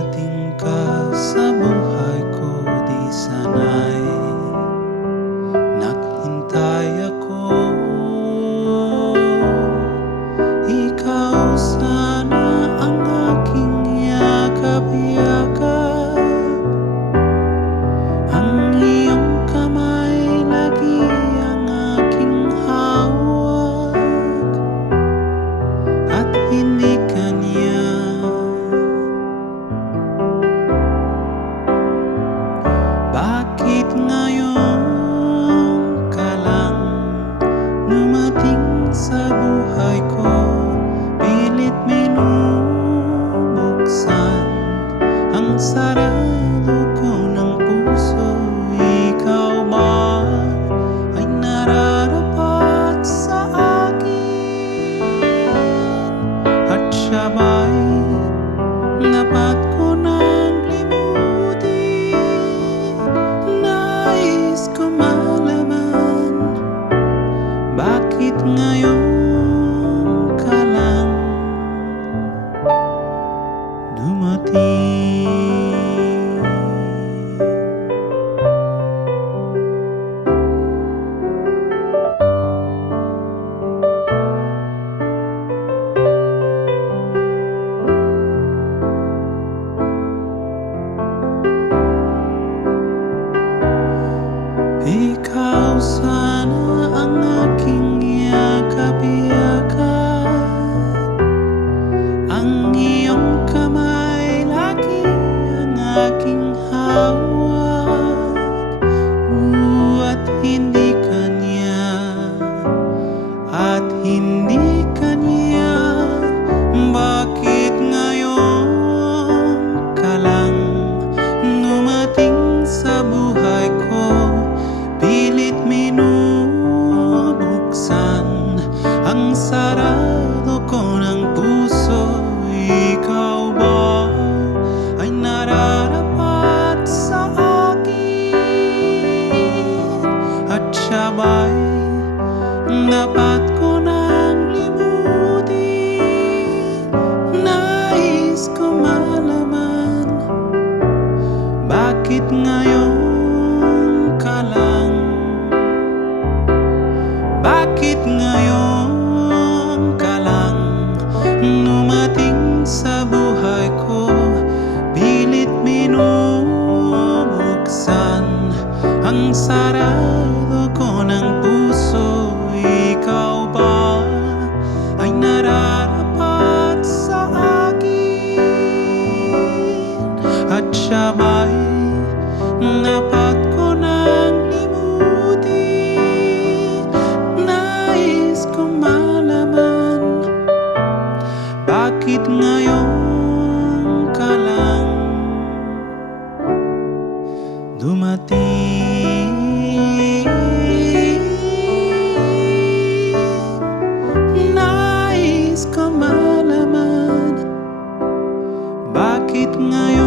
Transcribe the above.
Dumating ka sa buhay ko, di sana'y naghintay ako. Ikaw sana ang aking yakap-yakap, ang iyong kamay lagi ang aking hawak, at hindi kanya. Bakit ngayon ka lang dumating sa buhay ko? Pilit minubuksan ang sarado ko ng puso. Ikaw ba ay nararapat sa akin? At siya ba'y dapat ko nang limutin? Nais ko malaman, bakit ngayon ka lang dumating? Ikaw sana ang aking yakap-yakap, ang iyong kamay lagi ang aking hawak, at hindi kanya, at hindi kanya. Bakit ngayon ka lang dumating sa buhay ko? Pilit minubuksan ang sarado ko ng puso. Ikaw ba ay nararapat sa akin? At siya ba'y dapat ko nang limutin? Nais ko malaman, bakit ngayon ka lang? Bakit ngayon ka lang dumating sa buhay ko? Pilit minubuksan ang sarado ko ng puso. Ikaw ba ay nararapat sa akin? At siya ba'y dapat ko nang limutin? Nais ko malaman, bakit ngayon ka lang dumating? Nais ko malaman, bakit ngayon